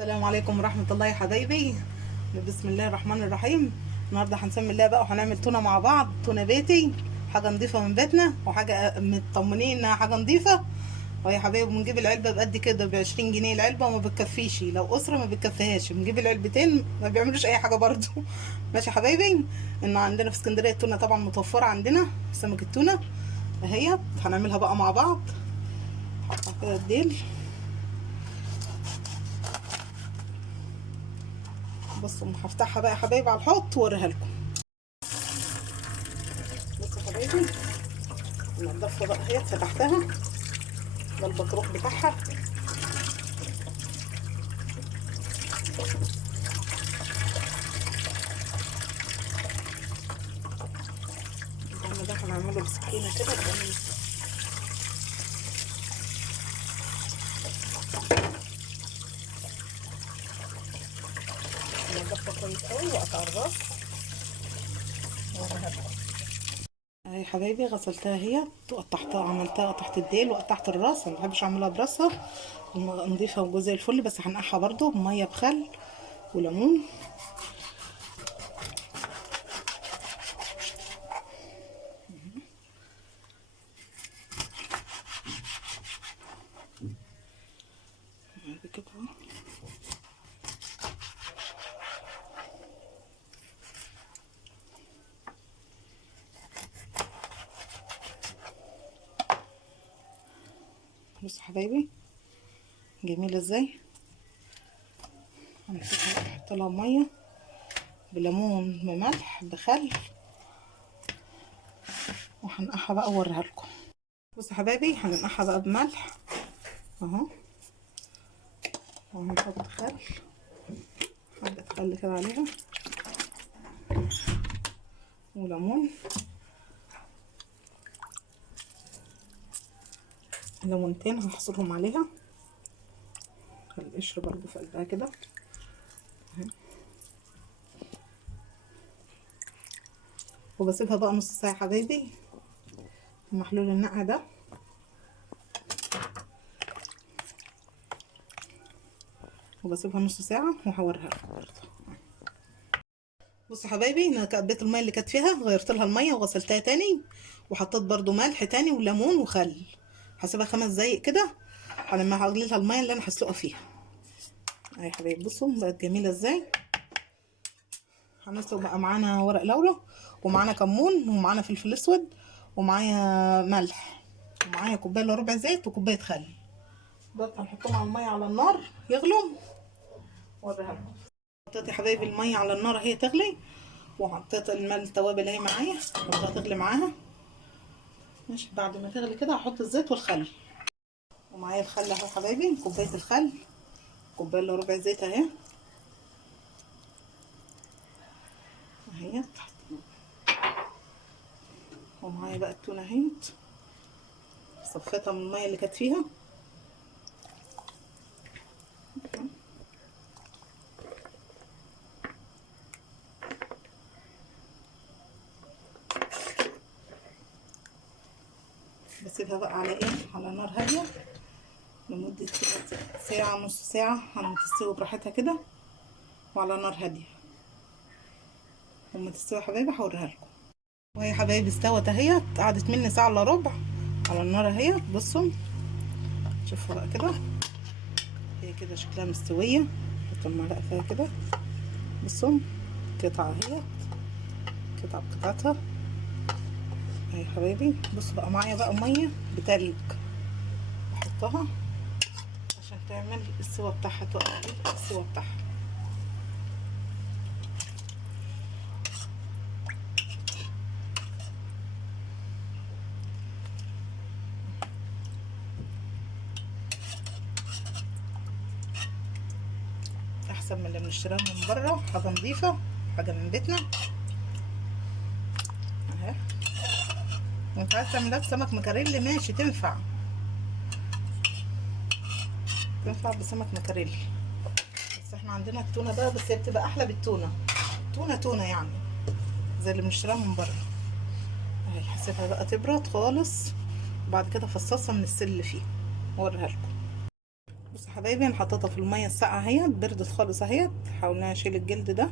السلام عليكم ورحمة الله يا حبايبي. بسم الله الرحمن الرحيم. النهارده هنسمي الله بقى وهنعمل تونة مع بعض، تونة بيتي، حاجة نضيفة من بيتنا وحاجة مطمنين انها حاجة نضيفة. ويا حبايبي بنجيب العلبة بقد كده ب20 جنيه العلبة وما بتكفيش، لو أسرة ما بتكفيهاش بنجيب العلبتين ما بيعملوش أي حاجة برضو. ماشي يا حبايبي. إن عندنا في اسكندرية التونة طبعا متوفرة، عندنا سمك التونة اهيت. هنعملها بقى مع بعض. هقطع كده الديل. بصوا هفتحها بقى يا حبايبي على الحوض واوريها لكم. بصوا يا حبايبي النضافه بقى اهي، فتحتها ده البطروخ بتاعها. الدم ده هنعمله بسكينه كده نضفها كويس قوي واقطع الراس واوريها لكم اهي يا حبايبي. غسلتها هي وقطعتها، عملتها قطعت الديل وقطعت الراس. انا مبحبش اعملها براسها، نضيفها وجوز الفل، بس هنقعها برضو بميه بخل وليمون. كده بصوا يا حبايبي جميله ازاي. هنحط لها ميه بليمون بملح بخل وهنقعها بقى واوريها لكم. بصوا يا حبايبي هننقعها بقى بملح اهو، وهنحط خل، حبه خل كده عليها وليمون، ليمونتين هحصرهم عليها، خلي القشر برضه في قلبها كده اهي. وبسيبها بقى نص ساعه يا حبايبي في محلول النقع ده، وبسيبها نص ساعه وهوريها لكم برضه. بصوا يا حبايبي انا كبيت الميه اللي كانت فيها، غيرت لها الميه وغسلتها تاني، وحطيت برضو ملح تاني وليمون وخل. هسيبها 5 دقايق كده على ما هغلي لها الميه اللي انا هسلقها فيها اهي يا حبايبي. بصوا بقت جميله ازاي. هنسلق بقى معانا ورق لورا ومعانا كمون ومعانا فلفل اسود ومعايا ملح ومعايا كوبايه الا ربع زيت وكوبايه خل. دول هنحطهم على الميه على النار يغلوا واوريها لكم. حطيت يا حبايبي الميه على النار اهي تغلي، وحطيت التوابل اهي معايا حطيتها تغلي معاها. ماشي، بعد ما تغلي كده هحط الزيت والخل، ومعايا الخل اهو يا حبايبي، كوبايه الخل، كوبايه الا ربع زيت اهي اهي. ومعايا بقى التونه اهيت صفيتها من الميه اللي كانت فيها. بسيبها بقى على ايه، على نار هاديه لمده ساعه نص ساعه لما تستوي براحتها كده، وعلى نار هاديه. لما تستوي يا حبايبي هوريها لكم. وهي يا حبايبي استوت اهيت، قعدت مني ساعه الا ربع على النار اهيت. بصوا شوفوا بقى كده، هي كده شكلها مستويه. نحط المعلقه فيها كده. بصوا قطعه اهيت، قطعه بقطعتها اهي يا حبايبي. بصوا بقى معايا بقى ميه بتلج احطها عشان تعمل السوا بتاعها، توقف السوا بتاعها. احسن من اللي بنشتريها من بره، حاجه نظيفه، حاجه من بيتنا اهي. وانت عايز تعملها بسمك مكاريلي ماشي، تنفع بسمك مكاريلي، بس احنا عندنا التونه بقى، بس هي بتبقى احلى بالتونه، تونه يعني زي اللي بنشتريها من بره اهي. هسيبها بقى تبرد خالص وبعد كده افصصها من السل اللي فيه واوريها لكم. بصوا يا حبايبي انا حطيتها في الميه الساقعه اهيت، بردت خالص اهيت. حاولنا اشيل الجلد ده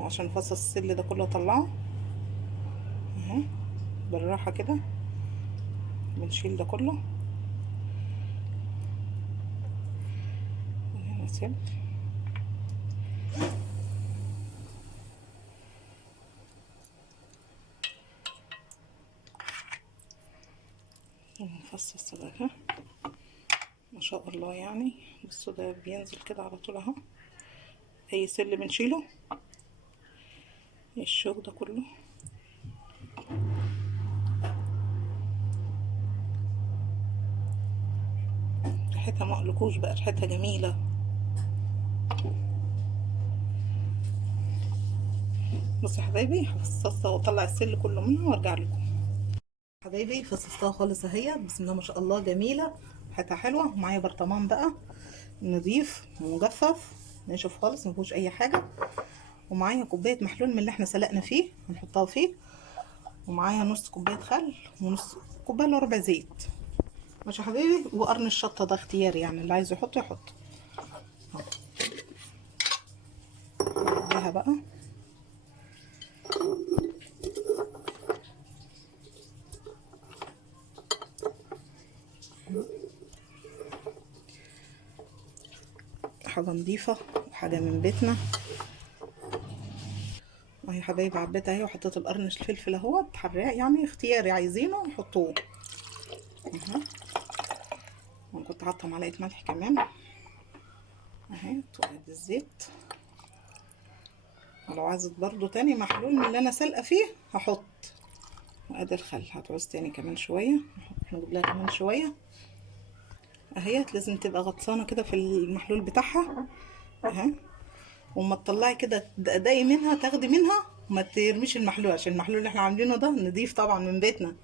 وعشان فصص السل ده كله اطلعه اهي بالراحه كده. بنشيل ده كله هنا سل. ونفصص ده اهي ما شاء الله يعني. بصوا ده بينزل كده على طول اهو. اي سل بنشيله الشوك ده كله. ريحتها مقلقوش بقى، ريحتها جميله. بصوا يا حبايبي هفصصها واطلع السل كله منها وارجع لكم. حبايبي فصصتها خالص اهي، بسم الله ما شاء الله جميله، ريحتها حلوه. معايا برطمان بقى نضيف ومجفف ناشف خالص ما فيهوش اي حاجه. ومعايا كوبايه محلول من اللي احنا سلقنا فيه هنحطها فيه. ومعايا نص كوبايه خل ونص كوبايه الا ربع زيت. ماشي يا حبايبي. وقرن الشطه ده اختياري يعني، اللي عايز يحط يحط. نديها بقى حاجه نضيفه وحاجه من بيتنا اهي يا حبايبي. عبيتها اهي وحطيت القرن الفلفل اهوت حراق يعني اختياري، عايزينه نحطوه اهي. وكنت حاطه معلقه ملح كمان اهي. وادي الزيت، ولو عايزت برضو تاني محلول من اللي انا سالقه فيه هحط. وادي الخل هتعوز تاني كمان شويه، نجيب لها كمان شويه اهيت. لازم تبقى غطسانه كده في المحلول بتاعها اهي. وما تطلعي كده دقدقي منها، تاخدي منها وما ترميش المحلول، عشان المحلول اللي احنا عاملينه ده نضيف طبعا من بيتنا،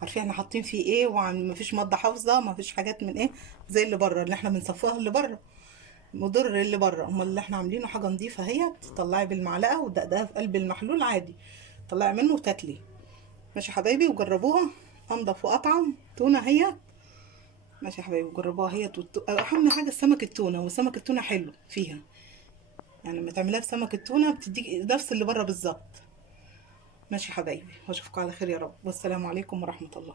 عارفين احنا حاطين فيه ايه. وعن مفيش ماده حافظه، مفيش حاجات من ايه زي اللي بره اللي احنا بنصفوها اللي بره مضر اللي بره. امال اللي احنا عاملينه حاجه نضيفه اهي. تطلعي بالمعلقه وتدقدقها في قلب المحلول عادي، طلعي منه وتاكلي. ماشي يا حبايبي وجربوها. انضف واطعم تونه هي. ماشي يا حبايبي جربوها هي. اهم حاجه السمك التونه، وسمك التونه حلو فيها يعني. لما تعمليها بسمك التونه بتديك نفس اللي بره بالظبط. ماشي يا حبايبي واشوفكم على خير يا رب، والسلام عليكم ورحمه الله.